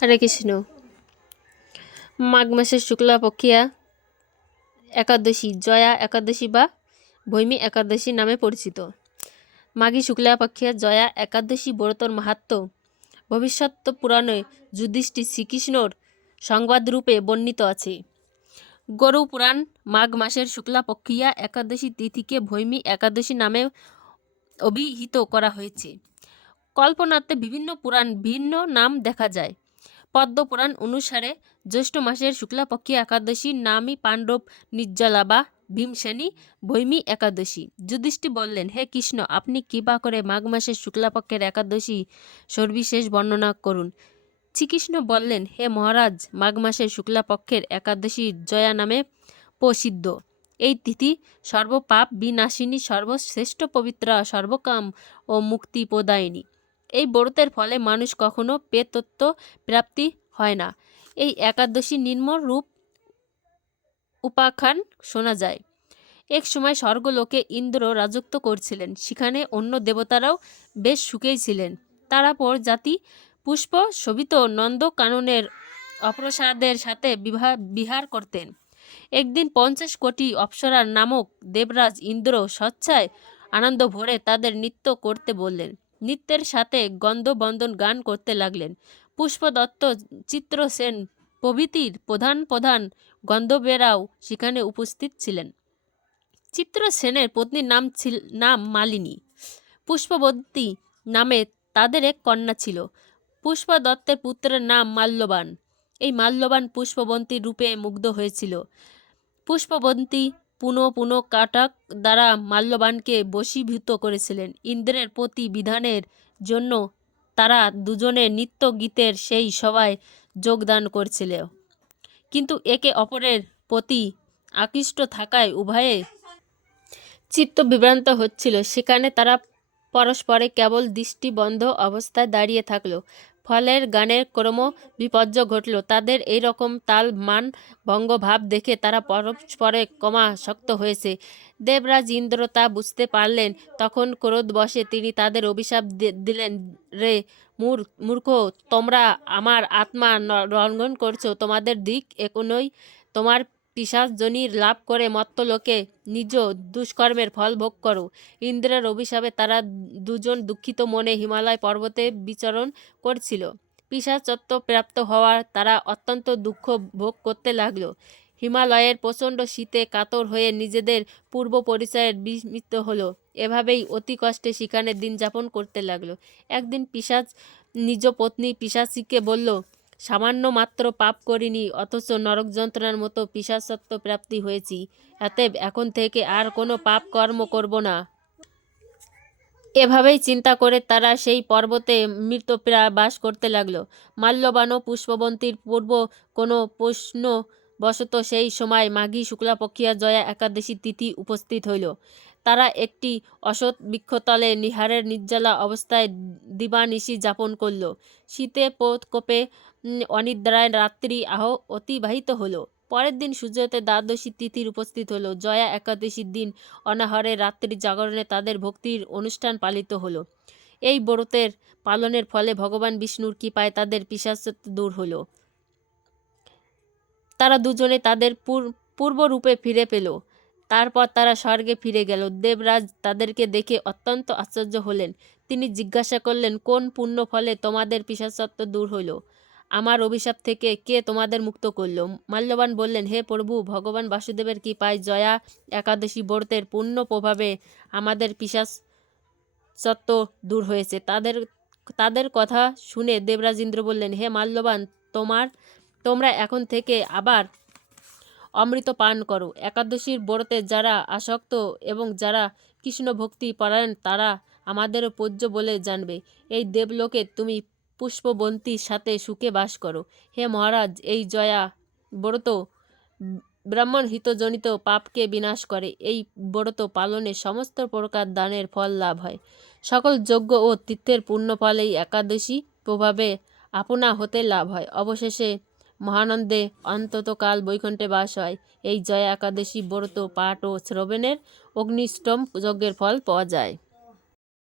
হরে কৃষ্ণ। মাঘ মাসের শুক্লা পক্ষিয়া একাদশী জয়া একাদশী বা ভৈমী একাদশী নামে পরিচিত। মাঘী শুক্লা পক্ষিয়া জয়া একাদশী ব্রতর মাহাত্ম্য ভবিষ্যৎ পুরাণে যুধিষ্ঠির শ্রীকৃষ্ণর সংবাদরূপে বর্ণিত আছে। গরু পুরাণ মাঘ মাসের শুক্লা পক্ষিয়া একাদশী তিথিকে ভৈমী একাদশী নামে অভিহিত করা হয়েছে। কল্পনাতে বিভিন্ন পুরাণ ভিন্ন নাম দেখা যায়। পদ্মপুরাণ অনুসারে জ্যৈষ্ঠ মাসের শুক্লাপক্ষী একাদশীর নামই পাণ্ডব নির্জলা বা ভীমসেনী ভৈমী একাদশী। যুধিষ্ঠির বললেন, হে কৃষ্ণ, আপনি কৃপা করে মাঘ মাসের শুক্লাপক্ষের একাদশী সর্বিশেষ বর্ণনা করুন। শ্রীকৃষ্ণ বললেন, হে মহারাজ, মাঘ মাসের শুক্লাপক্ষের একাদশী জয়া নামে প্রসিদ্ধ। এই তিথি সর্বপাপ বিনাশিনী, সর্বশ্রেষ্ঠ পবিত্রা, সর্বকাম ও মুক্তি প্রদায়িনী। এই ব্রতের ফলে মানুষ কখনো পেতত্ব প্রাপ্তি হয় না। এই একাদশী নির্মল রূপ উপাখ্যান শোনা যায়। এক সময় স্বর্গলোকে ইন্দ্র রাজত্ব করছিলেন। সেখানে অন্য দেবতারাও বেশ সুখেই ছিলেন। তারা পর জাতি পুষ্প শোভিত নন্দ কাননের অপ্রসাদের সাথে বিহার করতেন। একদিন 50 কোটি অপ্সরার নামক দেবরাজ ইন্দ্র স্বেচ্ছায় আনন্দ ভরে তাদের নৃত্য করতে বললেন। নৃত্যের সাথে গন্ধবন্দন গান করতে লাগলেন। পুষ্পদত্ত, চিত্রসেন প্রভৃতির প্রধান প্রধান গন্ধর্বেরাও সেখানে উপস্থিত ছিলেন। চিত্রসেনের পত্নীর নাম মালিনী। পুষ্পবন্তী নামে তাদের এক কন্যা ছিল। পুষ্পদত্তের পুত্রের নাম মাল্যবান। এই মাল্যবান পুষ্পবন্তীর রূপে মুগ্ধ হয়েছিল। পুষ্পবন্তী পুনঃ কাটাক দ্বারা মাল্যবানকে বশীভূত করেছিলেন। ইন্দ্রের প্রতি বিধানের জন্য তারা দুজনে নিত্য গীতের সেই সভায় যোগদান করছিল, কিন্তু একে অপরের প্রতি আকৃষ্ট থাকায় উভয়ে চিত্ত বিভ্রান্ত হচ্ছিল। সেখানে তারা পরস্পরে কেবল দৃষ্টিবন্ধ অবস্থায় দাঁড়িয়ে থাকলো। ফলের গানের ক্রম বিপর্যয় ঘটল। তাদের এই রকম তাল মান ভঙ্গ ভাব দেখে তারা পরস্পরে শক্ত হয়েছে। দেবরাজ ইন্দ্র তা বুঝতে পারলেন। তখন ক্রোধবশে তিনি তাদের অভিশাপ দিলেন, রে মূর্খ, তোমরা আমার আত্মা লঙ্ঘন করছো। তোমাদের দিক এখনই তোমার পিশাচযোনি লাভ করে মর্ত্যলোকে নিজ দুষ্কর্মের ফল ভোগ করো। ইন্দ্রের অভিশাপে তারা দুজন দুঃখিত মনে হিমালয় পর্বতে বিচরণ করছিল। পিশাচত্ব প্রাপ্ত হওয়ার তারা অত্যন্ত দুঃখ ভোগ করতে লাগলো। হিমালয়ের প্রচণ্ড শীতে কাতর হয়ে নিজেদের পূর্ব পরিচয়ের বিস্মৃত হলো। এভাবেই অতি কষ্টে সেখানে দিন যাপন করতে লাগলো। একদিন পিশাচ নিজ পত্নী পিশাচীকে বলল, সামান্য মাত্র পাপ করিনি, অথচ নরক যন্ত্রণার মতো পিশাচত্ব প্রাপ্তি হয়েছি। অতএব এখন থেকে আর কোনো পাপ কর্ম করব না। এভাবেই চিন্তা করে তারা সেই পর্বতে মৃতপ্রায় বাস করতে লাগলো। মাল্যবান ও পুষ্পবন্তীর পূর্ব কোনো প্রশ্ন বশত সেই সময় মাঘী শুক্লাপক্ষিয়া জয়া একাদশী তিথি উপস্থিত হইল। তারা একটি অসৎ বৃক্ষতলে নিহারের নির্জলা অবস্থায় দিবানিশি যাপন করল। শীতে প্রকোপে অনিদ্রায় রাত্রি অতিবাহিত হলো। পরের দিন সূর্যোদয়ে দ্বাদশী তিথির উপস্থিত হলো। জয়া একাদশীর দিন অনাহারে রাত্রি জাগরণে তাদের ভক্তির অনুষ্ঠান পালিত হলো। এই ব্রতের পালনের ফলে ভগবান বিষ্ণুর কৃপায় তাদের পিশাচত্ব দূর হলো। তারা দুজনে তাদের পূর্বরূপে ফিরে পেল। তারপর তারা স্বর্গে ফিরে গেল। দেবরাজ তাদেরকে দেখে অত্যন্ত আশ্চর্য হলেন। তিনি জিজ্ঞাসা করলেন, কোন পুণ্য ফলে তোমাদের পিশাচত্ব দূর হইল? আমার অভিশাপ থেকে কে তোমাদের মুক্ত করল? মাল্যবান বললেন, হে প্রভু, ভগবান বাসুদেবের কৃপায় জয়া একাদশী ব্রতের পূর্ণ প্রভাবে আমাদের পিশাচত্ব দূর হয়েছে। তাদের কথা শুনে দেবরাজ ইন্দ্র বললেন, হে মাল্যবান, তোমরা এখন থেকে আবার অমৃত পান করো। একাদশীর ব্রতে যারা আসক্ত এবং যারা কৃষ্ণ ভক্তি পরায়ণ তারা আমাদেরও পূজ্য বলে জানবে। এই দেবলোকে তুমি পুষ্পবন্তীর সাথে সুখে বাস করো। হে মহারাজ, এই জয়া ব্রত ব্রাহ্মণ হিতজনিত পাপকে বিনাশ করে। এই ব্রত পালনে সমস্ত প্রকার দানের ফল লাভ হয়। সকল যজ্ঞ ও তীর্থের পুণ্য ফল এই একাদশী প্রভাবে আপনা হতে লাভ হয়। অবশেষে মহানন্দে অন্ততকাল বৈকুণ্ঠে বাস হয়। এই জয়া একাদশী ব্রত পাঠ ও শ্রবণের অগ্নিষ্টম যজ্ঞের ফল পাওয়া যায়।